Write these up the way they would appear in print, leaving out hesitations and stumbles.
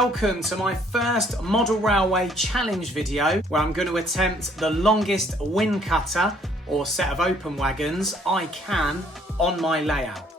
welcome to my first model railway challenge video where I'm going to attempt the longest wind cutter or set of open wagons I can on my layout.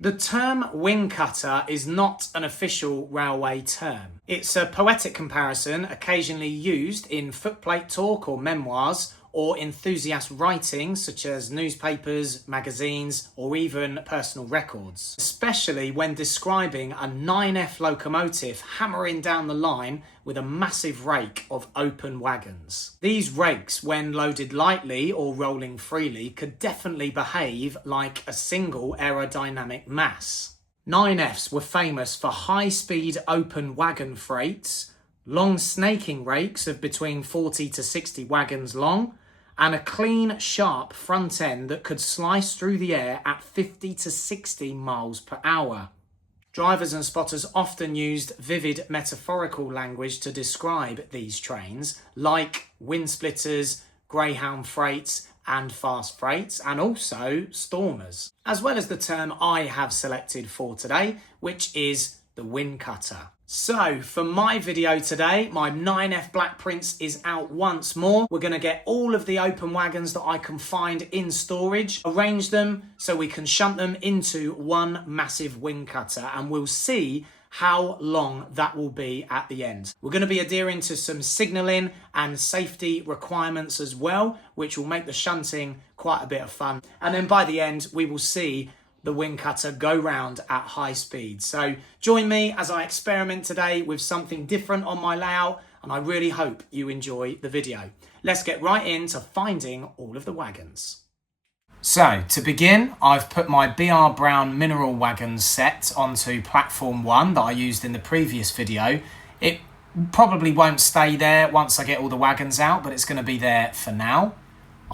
The term wind cutter is not an official railway term. It's a poetic comparison occasionally used in footplate talk or memoirs or enthusiast writing such as newspapers, magazines or even personal records, especially when describing a 9F locomotive hammering down the line with a massive rake of open wagons. These rakes, when loaded lightly or rolling freely, could definitely behave like a single aerodynamic mass. 9Fs were famous for high-speed open wagon freights, long snaking rakes of between 40 to 60 wagons long, and a clean, sharp front end that could slice through the air at 50 to 60 miles per hour. Drivers and spotters often used vivid metaphorical language to describe these trains, like wind splitters, greyhound freights, and fast freights, and also stormers, as well as the term I have selected for today, which is the wind cutter. So for my video today, my 9F Black Prince is out once more. We're going to get all of the open wagons that I can find in storage, arrange them so we can shunt them into one massive wind cutter, and we'll see how long that will be at the end. We're going to be adhering to some signalling and safety requirements as well, which will make the shunting quite a bit of fun. And then by the end, we will see the wind cutter go round at high speed. So join me as I experiment today with something different on my layout, and I really hope you enjoy the video. Let's get right into finding all of the wagons. So to begin, I've put my BR Brown mineral wagon set onto platform 1 that I used in the previous video. It probably won't stay there once I get all the wagons out, but it's going to be there for now.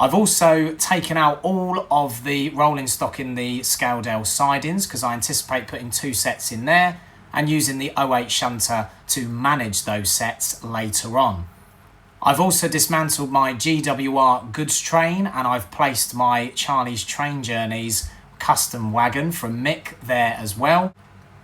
I've also taken out all of the rolling stock in the Scaledale sidings because I anticipate putting 2 sets in there and using the 08 shunter to manage those sets later on. I've also dismantled my GWR goods train, and I've placed my Charlie's Train Journeys custom wagon from Mick there as well.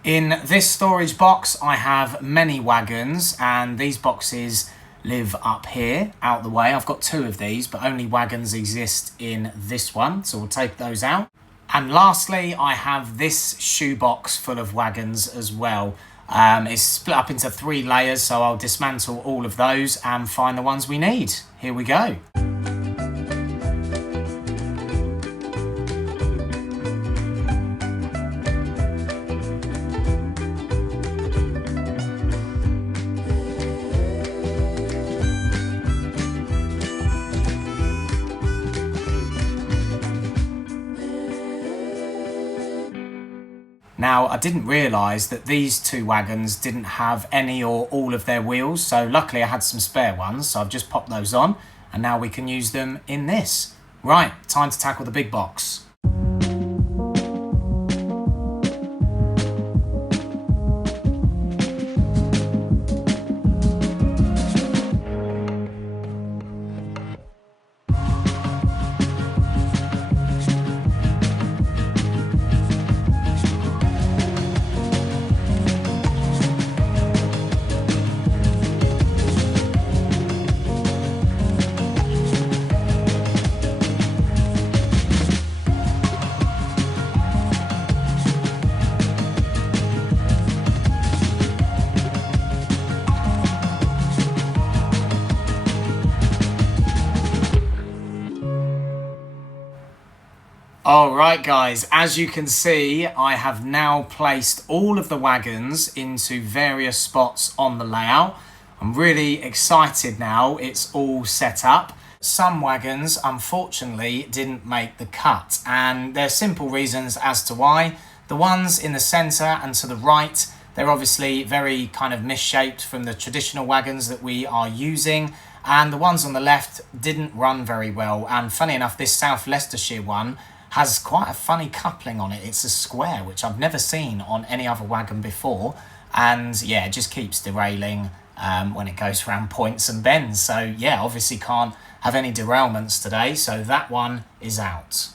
In this storage box I have many wagons, and these boxes live up here out the way. I've got 2 of these, but only wagons exist in this one, so we'll take those out. And lastly, I have this shoebox full of wagons as well. It's split up into 3 layers, so I'll dismantle all of those and find the ones we need. Here we go. Now, I didn't realise that these 2 wagons didn't have any or all of their wheels, so luckily I had some spare ones, so I've just popped those on, and now we can use them in this. Right, time to tackle the big box. Alright guys, as you can see, I have now placed all of the wagons into various spots on the layout. I'm really excited now, it's all set up. Some wagons, unfortunately, didn't make the cut, and there's simple reasons as to why. The ones in the centre and to the right, they're obviously very kind of misshaped from the traditional wagons that we are using, and the ones on the left didn't run very well. And funny enough, this South Leicestershire one has quite a funny coupling on it. It's a square, which I've never seen on any other wagon before. And yeah, it just keeps derailing when it goes around points and bends. So yeah, obviously can't have any derailments today. So that one is out.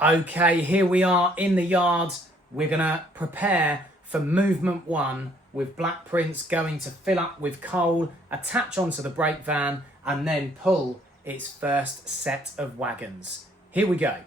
Okay, here we are in the yard. We're gonna prepare for movement 1 with Black Prince going to fill up with coal, attach onto the brake van, and then pull its first set of wagons. Here we go.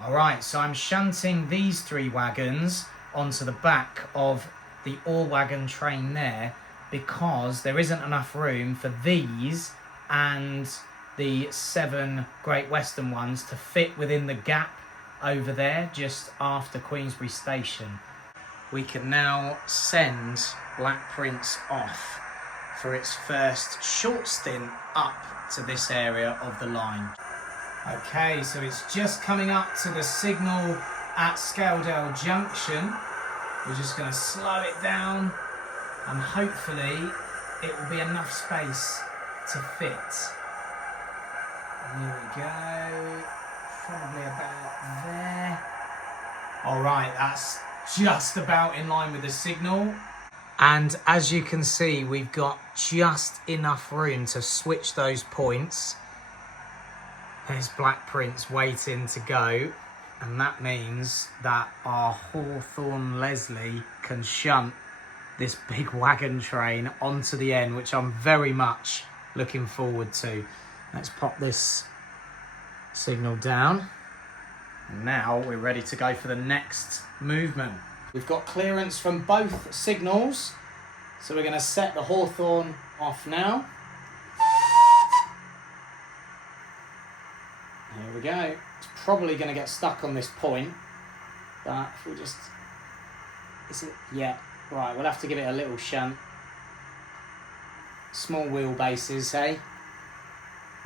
Alright, so I'm shunting these 3 wagons onto the back of the ore wagon train there because there isn't enough room for these and the 7 Great Western ones to fit within the gap over there just after Queensbury Station. We can now send Black Prince off for its first short stint up to this area of the line. Okay, so it's just coming up to the signal at Scaledale Junction. We're just going to slow it down and hopefully it will be enough space to fit. Here we go, probably about there. Alright, that's just about in line with the signal. And as you can see, we've got just enough room to switch those points. There's Black Prince waiting to go, and that means that our Hawthorne Leslie can shunt this big wagon train onto the end, which I'm very much looking forward to. Let's pop this signal down. And now we're ready to go for the next movement. We've got clearance from both signals, so we're going to set the Hawthorne off now. Here we go. It's probably going to get stuck on this point, but if we just... Is it? Yeah. Right, we'll have to give it a little shunt. Small wheelbases, hey?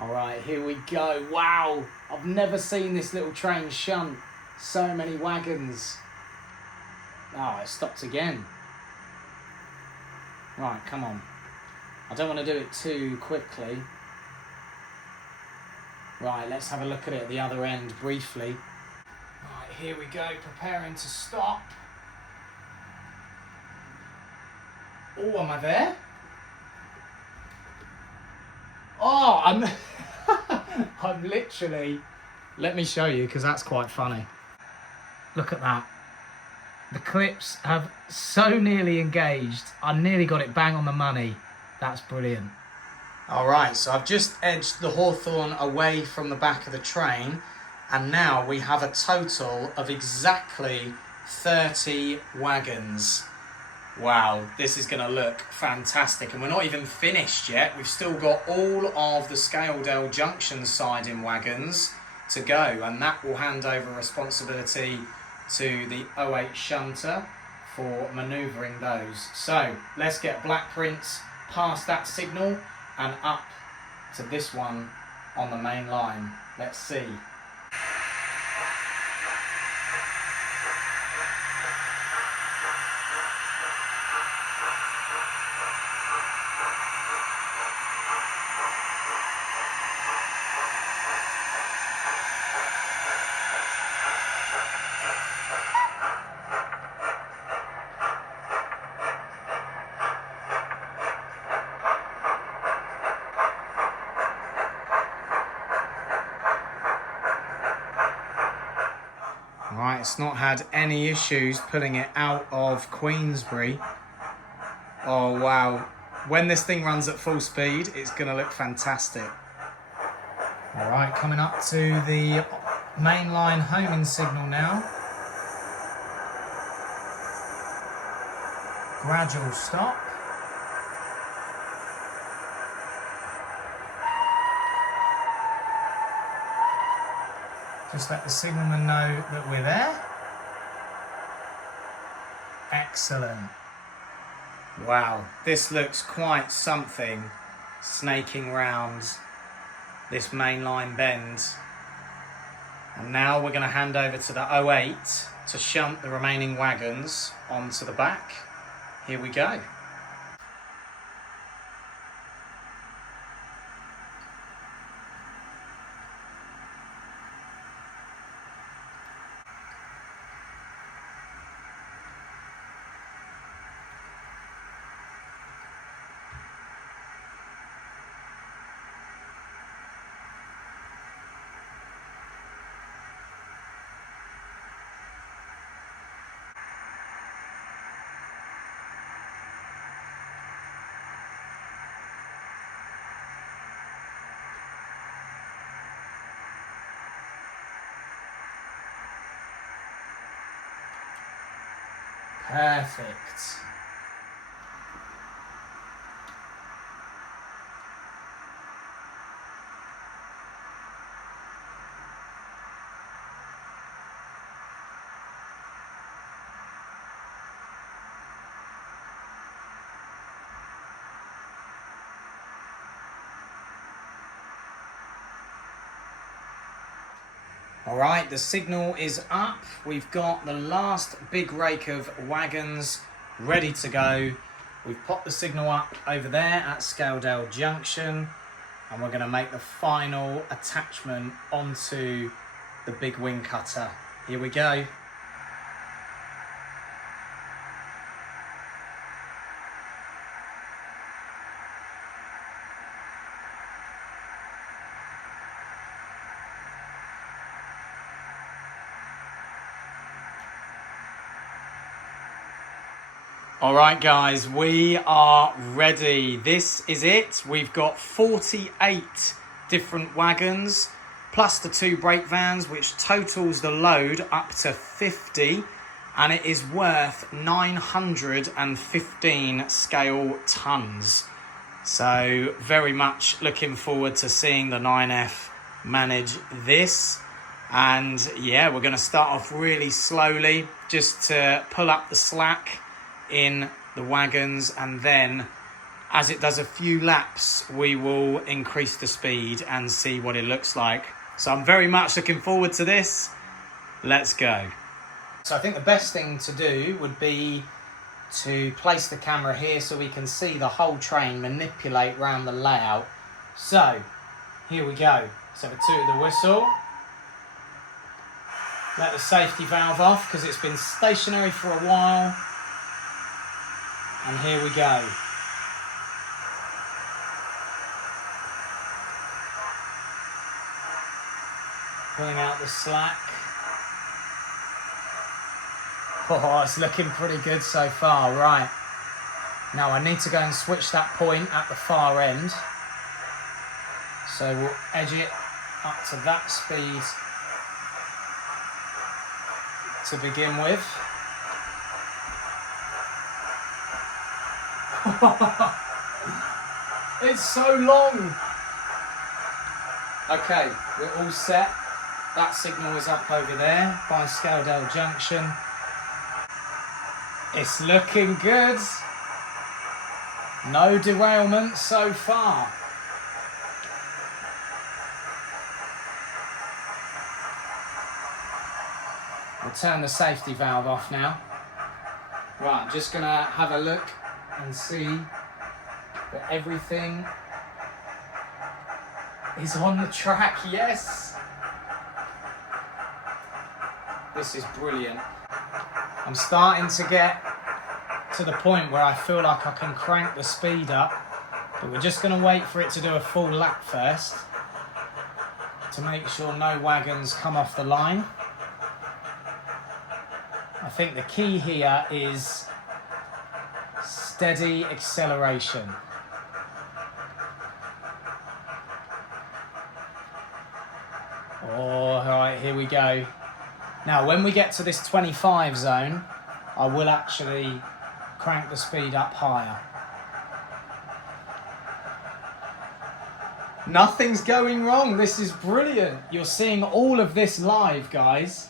Alright, here we go. Wow! I've never seen this little train shunt so many wagons. Oh, it stopped again. Right, come on. I don't want to do it too quickly. Right, let's have a look at it at the other end briefly. Right, here we go, preparing to stop. Oh, am I there? Oh, I'm literally... Let me show you, because that's quite funny. Look at that. The clips have so nearly engaged. I nearly got it bang on the money. That's brilliant. Alright, so I've just edged the Hawthorne away from the back of the train, and now we have a total of exactly 30 wagons. Wow, this is going to look fantastic, and we're not even finished yet. We've still got all of the Scaledale Junction siding wagons to go, and that will hand over responsibility to the 08 shunter for manoeuvring those. So let's get Black Prince past that signal and up to this one on the main line. Let's see. Right, it's not had any issues pulling it out of Queensbury. Oh wow, when this thing runs at full speed, it's gonna look fantastic. All right, coming up to the mainline homing signal now. Gradual stop. Just let the signalman know that we're there. Excellent. Wow, this looks quite something, snaking round this mainline bend. And now we're going to hand over to the 08 to shunt the remaining wagons onto the back. Here we go. Perfect. All right, the signal is up. We've got the last big rake of wagons ready to go. We've popped the signal up over there at Scaledale Junction, and we're going to make the final attachment onto the big wing cutter. Here we go. All right, guys, we are ready. This is it. We've got 48 different wagons, plus the 2 brake vans, which totals the load up to 50, and it is worth 915 scale tonnes. So very much looking forward to seeing the 9F manage this. And yeah, we're going to start off really slowly just to pull up the slack in the wagons, and then as it does a few laps we will increase the speed and see what it looks like. So I'm very much looking forward to this. Let's go. So I think the best thing to do would be to place the camera here so we can see the whole train manipulate around the layout. So here we go. So the toot of the whistle. Let the safety valve off because it's been stationary for a while. And here we go. Pulling out the slack. Oh, it's looking pretty good so far. Right. Now I need to go and switch that point at the far end. So we'll edge it up to that speed to begin with. It's so long. Okay, we're all set. That signal is up over there by Scaledale Junction. It's looking good. No derailment so far. We'll turn the safety valve off now. Right, I'm just going to have a look and see that everything is on the track. Yes! This is brilliant. I'm starting to get to the point where I feel like I can crank the speed up, but we're just going to wait for it to do a full lap first to make sure no wagons come off the line. I think the key here is steady acceleration. All right, here we go. Now, when we get to this 25 zone, I will actually crank the speed up higher. Nothing's going wrong. This is brilliant. You're seeing all of this live, guys.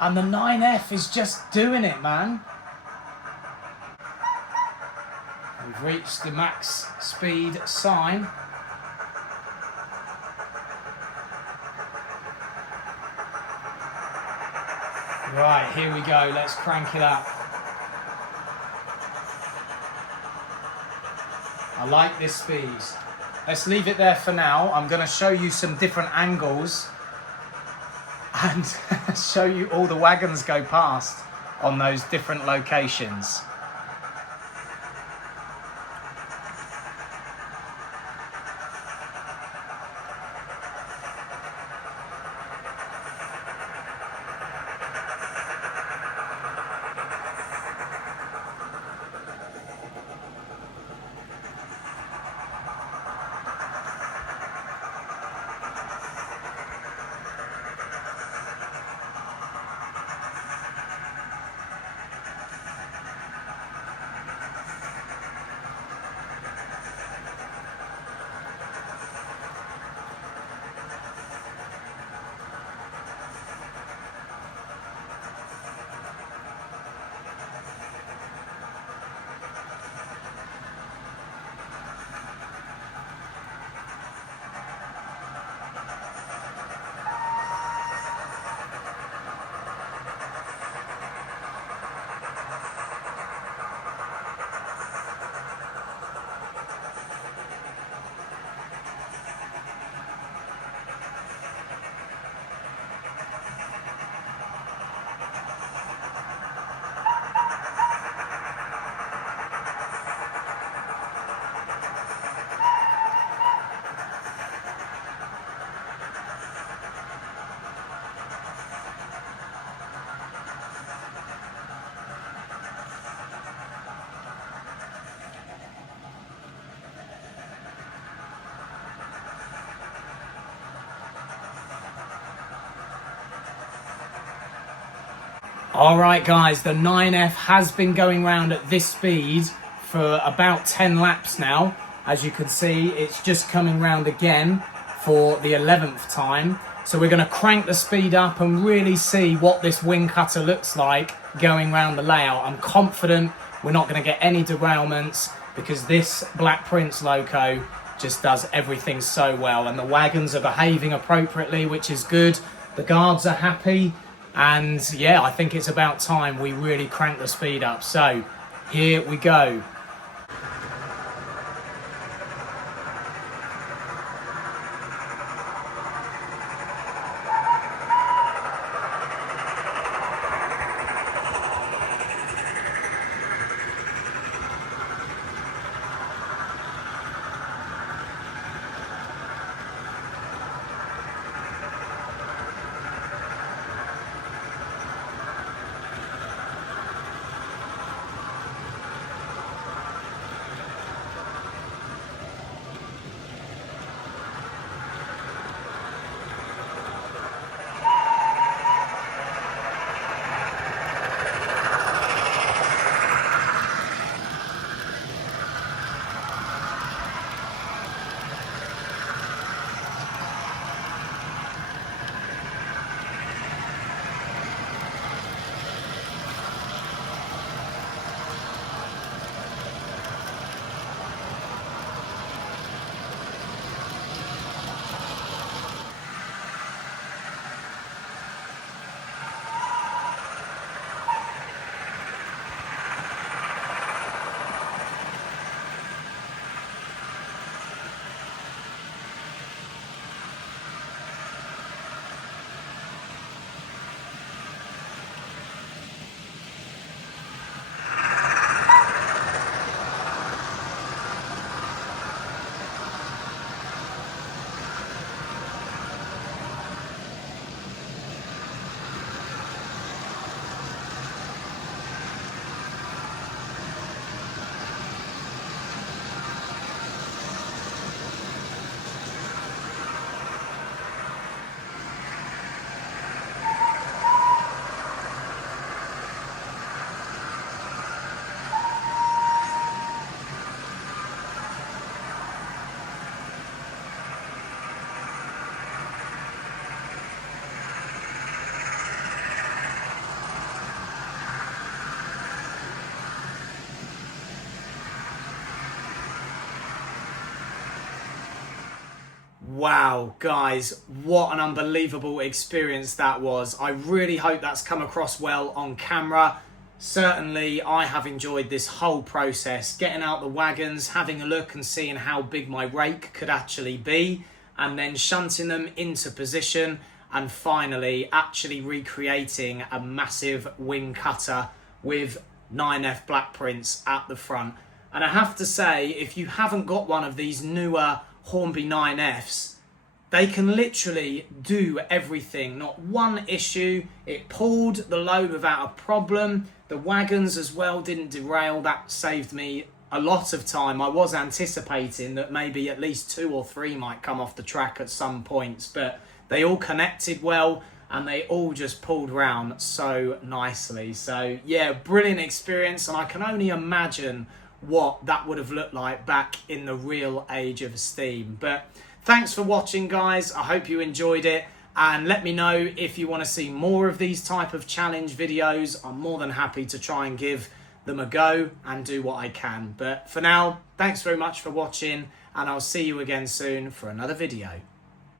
And the 9F is just doing it, man. We've reached the max speed sign. Right, here we go. Let's crank it up. I like this speed. Let's leave it there for now. I'm going to show you some different angles and show you all the wagons go past on those different locations. Alright guys, the 9F has been going round at this speed for about 10 laps now. As you can see, it's just coming round again for the 11th time. So we're going to crank the speed up and really see what this wing cutter looks like going round the layout. I'm confident we're not going to get any derailments because this Black Prince loco just does everything so well, and the wagons are behaving appropriately, which is good. The guards are happy. And yeah, I think it's about time we really crank the speed up. So here we go. Wow, guys, what an unbelievable experience that was. I really hope that's come across well on camera. Certainly, I have enjoyed this whole process, getting out the wagons, having a look and seeing how big my rake could actually be, and then shunting them into position, and finally actually recreating a massive wing cutter with 9F black prints at the front. And I have to say, if you haven't got one of these newer Hornby 9Fs, they can literally do everything. Not one issue. It pulled the load without a problem. The wagons as well didn't derail. That saved me a lot of time. I was anticipating that maybe at least 2 or 3 might come off the track at some points, but they all connected well and they all just pulled round so nicely. So yeah, brilliant experience, and I can only imagine what that would have looked like back in the real age of steam. But thanks for watching, guys. I hope you enjoyed it, and let me know if you want to see more of these type of challenge videos. I'm more than happy to try and give them a go and do what I can. But for now, thanks very much for watching, and I'll see you again soon for another video.